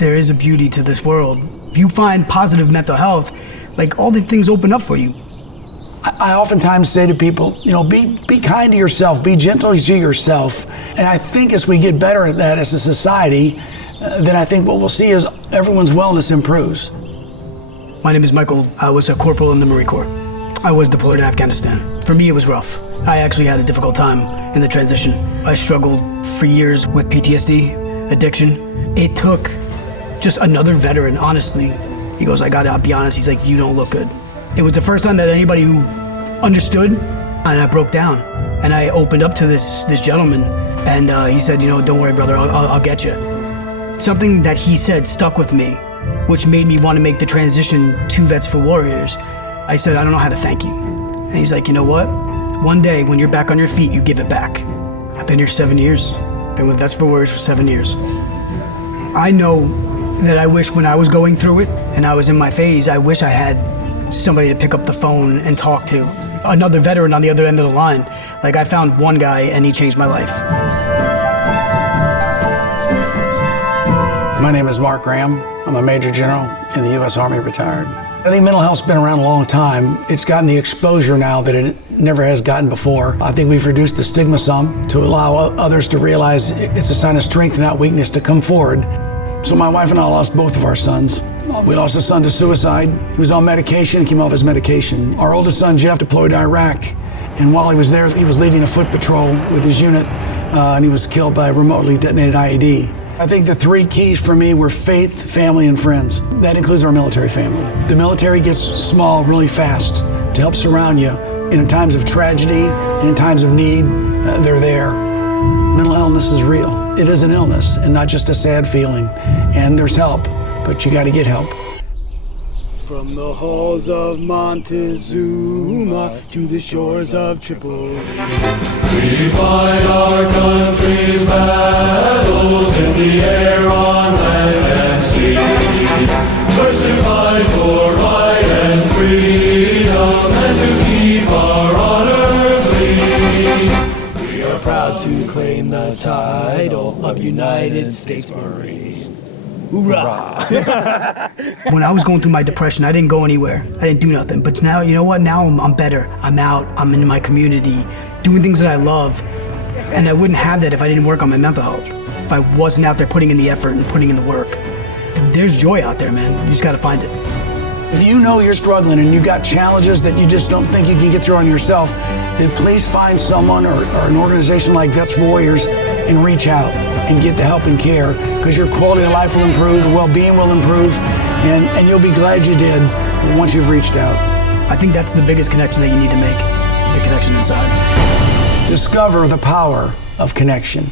there is a beauty to this world. If you find positive mental health, like all the things open up for you. I oftentimes say to people, you know, be kind to yourself, be gentle to yourself. And I think as we get better at that as a society, then I think what we'll see is everyone's wellness improves. My name is Michael. I was a corporal in the Marine Corps. I was deployed in Afghanistan. For me, it was rough. I actually had a difficult time in the transition. I struggled for years with PTSD, addiction. It took just another veteran, honestly. He goes, I gotta be honest. He's like, you don't look good. It was the first time that anybody who understood, and I broke down. And I opened up to this gentleman, and he said, you know, don't worry, brother, I'll get you. Something that he said stuck with me, which made me want to make the transition to Vets for Warriors. I said, I don't know how to thank you. And he's like, you know what? One day when you're back on your feet, you give it back. I've been here 7 years. Been with Vets for Warriors for 7 years. I know that I wish when I was going through it and I was in my phase, I wish I had somebody to pick up the phone and talk to. Another veteran on the other end of the line. Like, I found one guy and he changed my life. My name is Mark Graham. I'm a Major General in the U.S. Army, retired. I think mental health's been around a long time. It's gotten the exposure now that it never has gotten before. I think we've reduced the stigma some to allow others to realize it's a sign of strength and not weakness to come forward. So my wife and I lost both of our sons. We lost a son to suicide. He was on medication, came off his medication. Our oldest son, Jeff, deployed to Iraq. And while he was there, he was leading a foot patrol with his unit, and he was killed by a remotely detonated IED. I think the three keys for me were faith, family, and friends. That includes our military family. The military gets small really fast to help surround you. And in times of tragedy and in times of need, they're there. Mental illness is real. It is an illness and not just a sad feeling. And there's help, but you got to get help. From the halls of Montezuma to the shores of Tripoli, we fight our country's battles in the air, on land and sea. First to fight for right and freedom, and to keep our honor clean. we are proud to claim the title of United States Marines. Hoorah! When I was going through my depression, I didn't go anywhere. I didn't do nothing. But now, you know what? Now I'm better. I'm out. I'm in my community, doing things that I love. And I wouldn't have that if I didn't work on my mental health. If I wasn't out there putting in the effort and putting in the work. There's joy out there, man. You just gotta find it. If you know you're struggling and you got challenges that you just don't think you can get through on yourself, then please find someone or an organization like Vets for Warriors and reach out and get the help and care, because your quality of life will improve, well-being will improve, and you'll be glad you did once you've reached out. I think that's the biggest connection that you need to make, the connection inside. Discover the power of connection.